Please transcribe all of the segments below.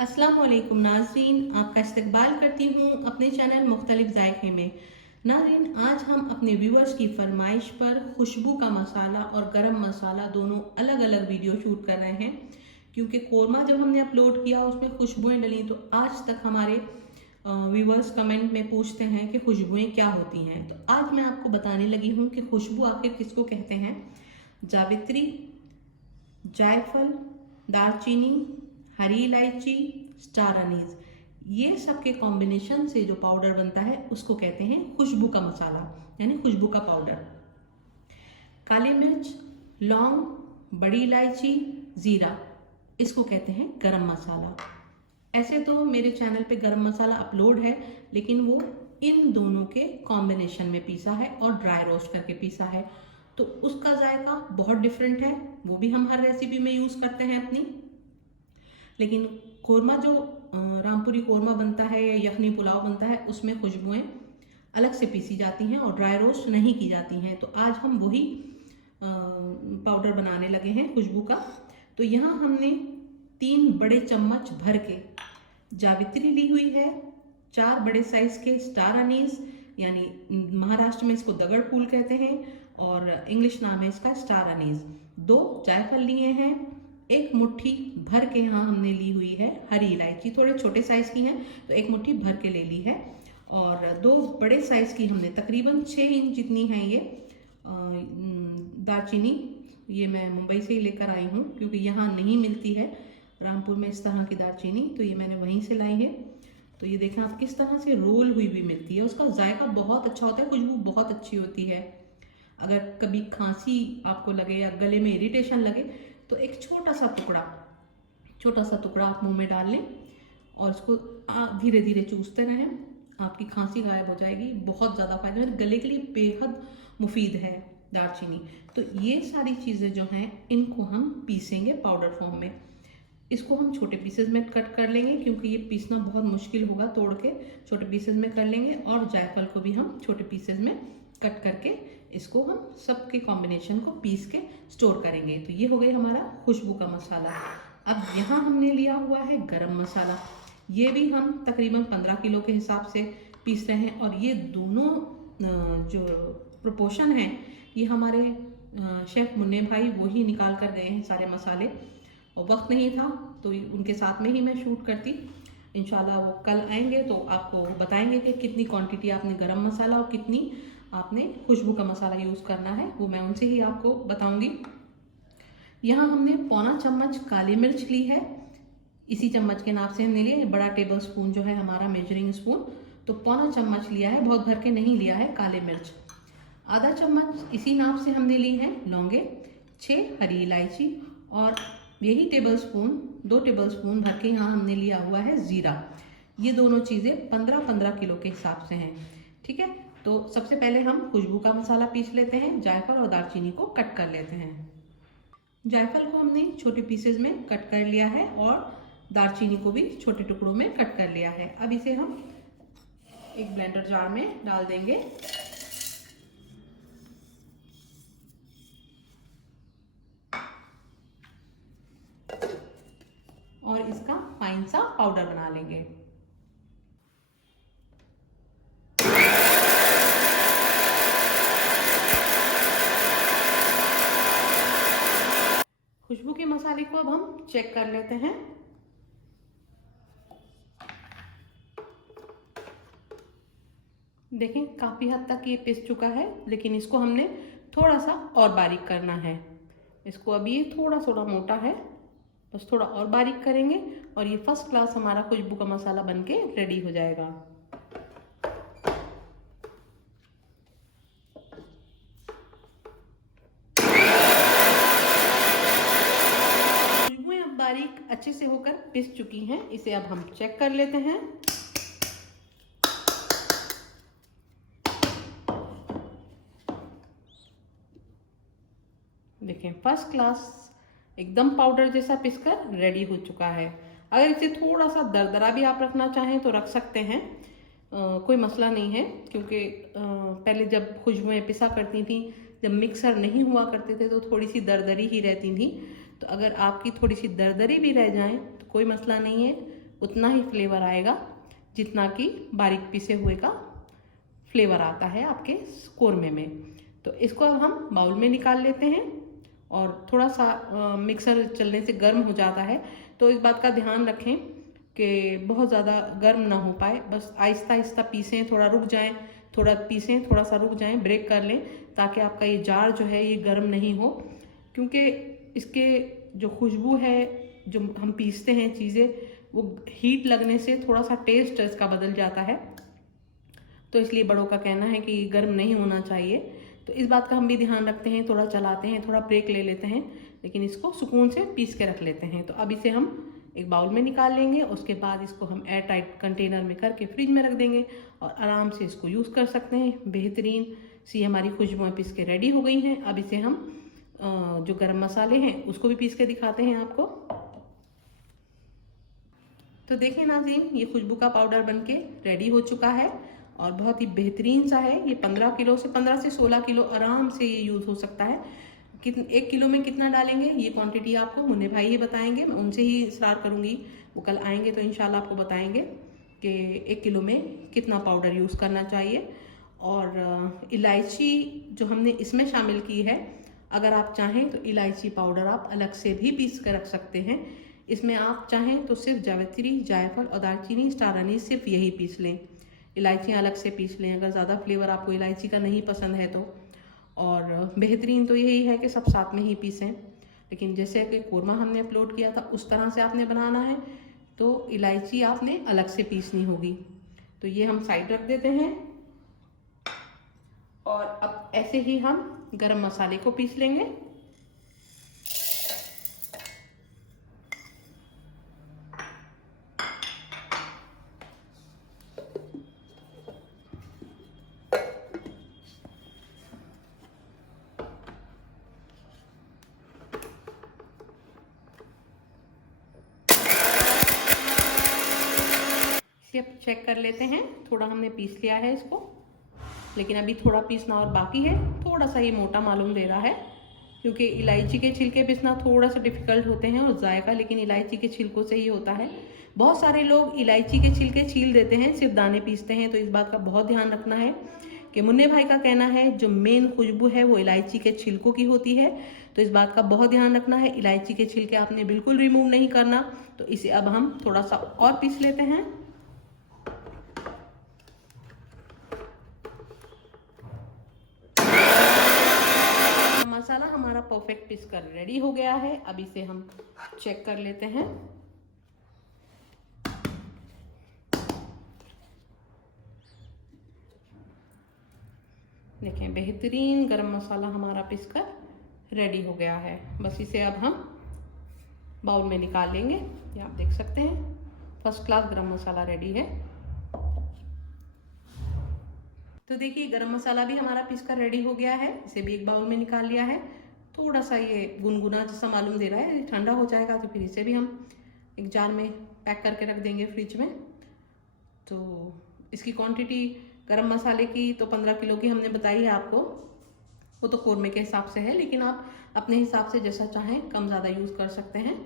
अस्सलाम वालेकुम नाज़रीन, आपका इस्तकबाल करती हूँ अपने चैनल मुख्तलिफ जायके में। नाज़रीन, आज हम अपने व्यूअर्स की फरमाइश पर खुशबू का मसाला और गरम मसाला दोनों अलग अलग वीडियो शूट कर रहे हैं, क्योंकि कोरमा जब हमने अपलोड किया उसमें खुशबुएं डली, तो आज तक हमारे व्यूअर्स कमेंट में पूछते हैं कि खुशबुएं क्या होती हैं। तो आज मैं आपको बताने लगी हूँ कि खुशबू आखिर किसको कहते हैं। जावित्री, जायफल, दालचीनी, हरी इलायची, स्टार अनीज, ये सब के कॉम्बिनेशन से जो पाउडर बनता है उसको कहते हैं खुशबू का मसाला, यानी खुशबू का पाउडर। काली मिर्च, लौंग, बड़ी इलायची, जीरा, इसको कहते हैं गरम मसाला। ऐसे तो मेरे चैनल पे गरम मसाला अपलोड है, लेकिन वो इन दोनों के कॉम्बिनेशन में पीसा है और ड्राई रोस्ट करके पीसा है, तो उसका जायका बहुत डिफरेंट है। वो भी हम हर रेसिपी में यूज़ करते हैं अपनी। लेकिन कोरमा जो रामपुरी कोरमा बनता है या यखनी पुलाव बनता है, उसमें खुशबुएं अलग से पीसी जाती हैं और ड्राई रोस्ट नहीं की जाती हैं। तो आज हम वही पाउडर बनाने लगे हैं खुशबू का। तो यहाँ हमने 3 बड़े चम्मच भर के जावित्री ली हुई है, 4 बड़े साइज के स्टार अनीस, यानी महाराष्ट्र में इसको दगड़ फूल कहते हैं और इंग्लिश नाम है इसका स्टार अनीस, 2 जायफल लिए हैं, 1 मुट्ठी भर के यहाँ हमने ली हुई है हरी इलायची, थोड़े छोटे साइज की हैं तो 1 मुट्ठी भर के ले ली है, और 2 बड़े साइज की हमने तकरीबन 6 इंच जितनी है ये दालचीनी, ये मैं मुंबई से ही लेकर आई हूँ क्योंकि यहाँ नहीं मिलती है रामपुर में इस तरह की दालचीनी, तो ये मैंने वहीं से लाई है। तो ये देखें आप किस तरह से रोल हुई भी मिलती है, उसका जायका बहुत अच्छा होता है, खुशबू बहुत अच्छी होती है। अगर कभी खांसी आपको लगे या गले में इरिटेशन लगे तो एक छोटा सा टुकड़ा आप मुंह में डाल लें और इसको धीरे धीरे चूसते रहें, आपकी खांसी गायब हो जाएगी। बहुत ज़्यादा फायदेमंद, गले के लिए बेहद मुफीद है दालचीनी। तो ये सारी चीज़ें जो हैं इनको हम पीसेंगे पाउडर फॉर्म में। इसको हम छोटे पीसेस में कट कर लेंगे क्योंकि ये पीसना बहुत मुश्किल होगा, तोड़ के छोटे पीसेस में कर लेंगे, और जायफल को भी हम छोटे पीसेस में कट करके इसको हम सबके कॉम्बिनेशन को पीस के स्टोर करेंगे। तो ये हो गई हमारा खुशबू का मसाला। अब यहाँ हमने लिया हुआ है गरम मसाला, ये भी हम तकरीबन 15 किलो के हिसाब से पीस रहे हैं, और ये दोनों जो प्रोपोर्शन है ये हमारे शेफ़ मुन्ने भाई वही निकाल कर गए हैं सारे मसाले, और वक्त नहीं था तो उनके साथ में ही मैं शूट करती। इंशाल्लाह वो कल आएंगे तो आपको बताएंगे कि कितनी क्वांटिटी आपने गरम मसाला और कितनी आपने खुशबू का मसाला यूज़ करना है, वो मैं उनसे ही आपको बताऊंगी। यहाँ हमने पौना चम्मच काली मिर्च ली है, इसी चम्मच के नाप से हमने लिया है, बड़ा टेबल स्पून जो है हमारा मेजरिंग स्पून, तो पौना चम्मच लिया है, बहुत भर के नहीं लिया है काली मिर्च। आधा चम्मच इसी नाप से हमने ली है लौंगे, 6 हरी इलायची, और यही 2 टेबल स्पून भर के यहाँ हमने लिया हुआ है ज़ीरा। ये दोनों चीज़ें 15-15 किलो के हिसाब से हैं, ठीक है। तो सबसे पहले हम खुशबू का मसाला पीस लेते हैं, जायफल और दालचीनी को कट कर लेते हैं। जायफल को हमने छोटे पीसेस में कट कर लिया है और दालचीनी को भी छोटे टुकड़ों में कट कर लिया है। अब इसे हम एक ब्लेंडर जार में डाल देंगे। और इसका फाइन सा पाउडर बना लेंगे। खुशबू के मसाले को अब हम चेक कर लेते हैं। देखें काफ़ी हद तक ये पिस चुका है, लेकिन इसको हमने थोड़ा सा और बारीक करना है। इसको अभी ये थोड़ा मोटा है, बस थोड़ा और बारीक करेंगे और ये फर्स्ट क्लास हमारा खुशबू का मसाला बनके रेडी हो जाएगा। खुशबुएं अब बारीक अच्छे से होकर पिस चुकी हैं, इसे अब हम चेक कर लेते हैं। देखें फर्स्ट क्लास एकदम पाउडर जैसा पिसकर रेडी हो चुका है। अगर इसे थोड़ा सा दरदरा भी आप रखना चाहें तो रख सकते हैं, कोई मसला नहीं है, क्योंकि पहले जब खुशबुएं पिसा करती थी, जब मिक्सर नहीं हुआ करते थे तो थोड़ी सी दरदरी ही रहती थी। तो अगर आपकी थोड़ी सी दरदरी भी रह जाए तो कोई मसला नहीं है, उतना ही फ्लेवर आएगा जितना कि बारीक पिसे हुए का फ्लेवर आता है आपके कोरमे में। तो इसको अब हम बाउल में निकाल लेते हैं और थोड़ा सा मिक्सर चलने से गर्म हो जाता है, तो इस बात का ध्यान रखें कि बहुत ज़्यादा गर्म ना हो पाए, बस आहिस्ता आहिस्ता पीसें, थोड़ा रुक जाएं, थोड़ा पीसें, थोड़ा सा रुक जाएं, ब्रेक कर लें, ताकि आपका ये जार जो है ये गर्म नहीं हो, क्योंकि इसके जो खुशबू है, जो हम पीसते हैं चीज़ें, वो हीट लगने से थोड़ा सा टेस्ट इसका बदल जाता है। तो इसलिए बड़ों का कहना है कि गर्म नहीं होना चाहिए। तो इस बात का हम भी ध्यान रखते हैं, थोड़ा चलाते हैं, थोड़ा ब्रेक ले लेते हैं, लेकिन इसको सुकून से पीस के रख लेते हैं। तो अब इसे हम एक बाउल में निकाल लेंगे, उसके बाद इसको हम एयर टाइट कंटेनर में करके फ्रिज में रख देंगे और आराम से इसको यूज़ कर सकते हैं। बेहतरीन सी हमारी खुशबुएँ पीस के रेडी हो गई हैं। अब इसे हम जो गरम मसाले हैं उसको भी पीस के दिखाते हैं आपको। तो देखिए नाज़रीन, ये खुशबू का पाउडर बनके रेडी हो चुका है और बहुत ही बेहतरीन सा है। ये 15 से 16 किलो आराम से ये यूज़ हो सकता है। 1 किलो में कितना डालेंगे ये क्वांटिटी आपको मुन्ने भाई ही बताएंगे, मैं उनसे ही इसरार करूँगी। वो कल आएंगे तो इंशाल्लाह आपको बताएंगे कि 1 किलो में कितना पाउडर यूज़ करना चाहिए। और इलायची जो हमने इसमें शामिल की है, अगर आप चाहें तो इलायची पाउडर आप अलग से भी पीस कर रख सकते हैं। इसमें आप चाहें तो सिर्फ जावित्री, जायफल और दालचीनी, स्टार अनीस, सिर्फ यही पीस लें। इलायचियाँ अलग से पीस लें अगर ज़्यादा फ्लेवर आपको इलायची का नहीं पसंद है तो। और बेहतरीन तो यही है कि सब साथ में ही पीसें, लेकिन जैसे कि कोरमा हमने अपलोड किया था उस तरह से आपने बनाना है तो इलायची आपने अलग से पीसनी होगी। तो ये हम साइड रख देते हैं और अब ऐसे ही हम गरम मसाले को पीस लेंगे। अब चेक कर लेते हैं, थोड़ा हमने पीस लिया है इसको, लेकिन अभी थोड़ा पीसना और बाकी है। थोड़ा सा ये मोटा मालूम दे रहा है क्योंकि इलायची के छिलके पीसना थोड़ा सा डिफिकल्ट होते हैं और जायका लेकिन इलायची के छिलकों से ही होता है। बहुत सारे लोग इलायची के छिलके छील देते हैं, सिर्फ दाने पीसते हैं। तो इस बात का बहुत ध्यान रखना है कि मुन्ने भाई का कहना है जो मेन खुशबू है वो इलायची के छिलकों की होती है। तो इस बात का बहुत ध्यान रखना है, इलायची के छिलके आपने बिल्कुल रिमूव नहीं करना। तो इसे अब हम थोड़ा सा और पीस लेते हैं। मसाला हमारा परफेक्ट पीस कर रेडी हो गया है। अब इसे हम चेक कर लेते हैं। देखें, बेहतरीन गरम मसाला हमारा पीस कर रेडी हो गया है। बस इसे अब हम बाउल में निकाल लेंगे। ये आप देख सकते हैं फर्स्ट क्लास गरम मसाला रेडी है। तो देखिए गरम मसाला भी हमारा पीस कर रेडी हो गया है। इसे भी एक बाउल में निकाल लिया है। थोड़ा सा ये गुनगुना जैसा मालूम दे रहा है, ठंडा हो जाएगा तो फिर इसे भी हम एक जार में पैक करके रख देंगे फ्रिज में। तो इसकी क्वांटिटी गरम मसाले की तो 15 किलो की हमने बताई है आपको, वो तो कोरमे के हिसाब से है, लेकिन आप अपने हिसाब से जैसा चाहें कम ज़्यादा यूज़ कर सकते हैं।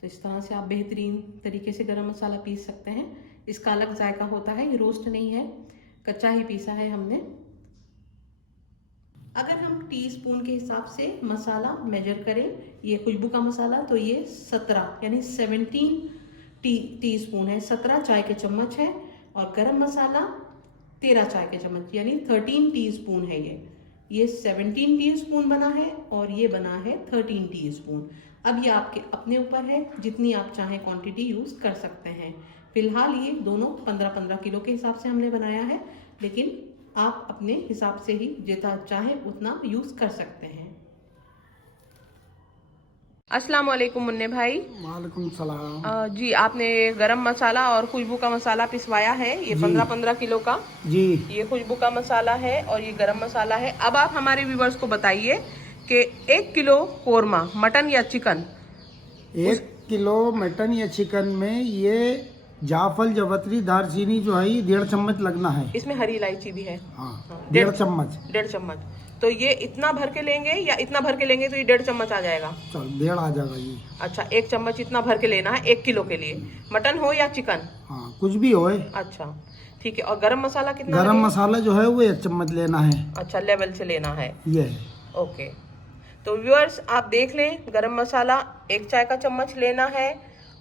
तो इस तरह से आप बेहतरीन तरीके से गरम मसाला पीस सकते हैं। इसका अलग जायका होता है, ये रोस्ट नहीं है, कच्चा ही पीसा है हमने। अगर हम टीस्पून के हिसाब से मसाला मेजर करें, ये खुशबू का मसाला, तो ये 17 यानी 17 टीस्पून है, 17 चाय के चम्मच है। और गरम मसाला 13 चाय के चम्मच यानी 13 टीस्पून है। ये 17 टीस्पून बना है और ये बना है 13 टीस्पून। अब ये आपके अपने ऊपर है, जितनी आप चाहें क्वांटिटी यूज़ कर सकते हैं। फिलहाल ये दोनों 15-15 किलो के हिसाब से हमने बनाया है, लेकिन आप अपने हिसाब से ही जितना चाहें उतना यूज़ कर सकते हैं। अस्सलाम वालेकुम मुन्ने भाई। वालेकुम सलाम। जी, आपने गरम मसाला और खुशबू का मसाला पिसवाया है, ये 15-15 किलो का। जी, ये खुशबू का मसाला है और ये गरम मसाला है। अब आप हमारे व्यूवर्स को बताइए कि 1 किलो कोरमा मटन या चिकन, 1 किलो मटन या चिकन में ये जाफल, जावित्री, दालचीनी जो है ये 1.5 चम्मच लगना है। इसमें हरी इलायची भी है। हाँ, 1.5 चम्मच। 1.5 चम्मच। तो ये इतना भर के लेंगे या इतना भर के लेंगे तो ये 1.5 चम्मच आ जाएगा? चल 1.5 आ जाएगा ये। अच्छा, 1 चम्मच इतना भर के लेना है 1 किलो के लिए, मटन हो या चिकन? हाँ कुछ भी हो। अच्छा ठीक है। और गरम मसाला कितना गरम लगेगा? मसाला जो है वो 1 चम्मच लेना है। अच्छा, लेवल से लेना है ये। ओके। तो व्यूअर्स आप देख लें, गरम मसाला 1 चाय का चम्मच लेना है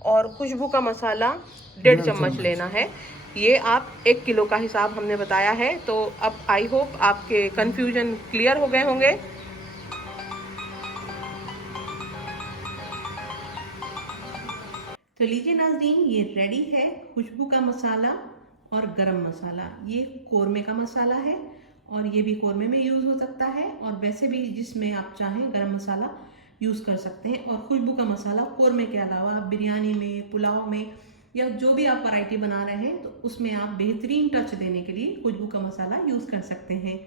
और खुशबू का मसाला 1.5 चम्मच लेना है। ये आप 1 किलो का हिसाब हमने बताया है। तो अब आई होप आपके कंफ्यूजन क्लियर हो गए होंगे। तो लीजिए नाज़रीन, ये रेडी है खुशबू का मसाला और गरम मसाला। ये कोरमे का मसाला है और ये भी कोरमे में यूज़ हो सकता है और वैसे भी जिसमें आप चाहें गरम मसाला यूज़ कर सकते हैं। और खुशबू का मसाला कोरमे के अलावा आप बिरयानी में, पुलाव में या जो भी आप वैरायटी बना रहे हैं तो उसमें आप बेहतरीन टच देने के लिए खुशबू का मसाला यूज़ कर सकते हैं।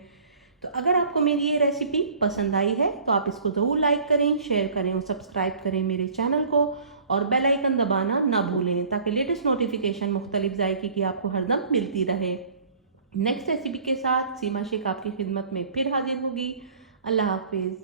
तो अगर आपको मेरी ये रेसिपी पसंद आई है तो आप इसको ज़रूर लाइक करें, शेयर करें और सब्सक्राइब करें मेरे चैनल को और बेल आइकन दबाना ना भूलें ताकि लेटेस्ट नोटिफिकेशन मुख्तलिफ जायके की आपको हरदम मिलती रहे। नेक्स्ट रेसिपी के साथ सीमा शेख आपकी खिदमत में फिर हाजिर होगी। अल्लाह हाफिज़।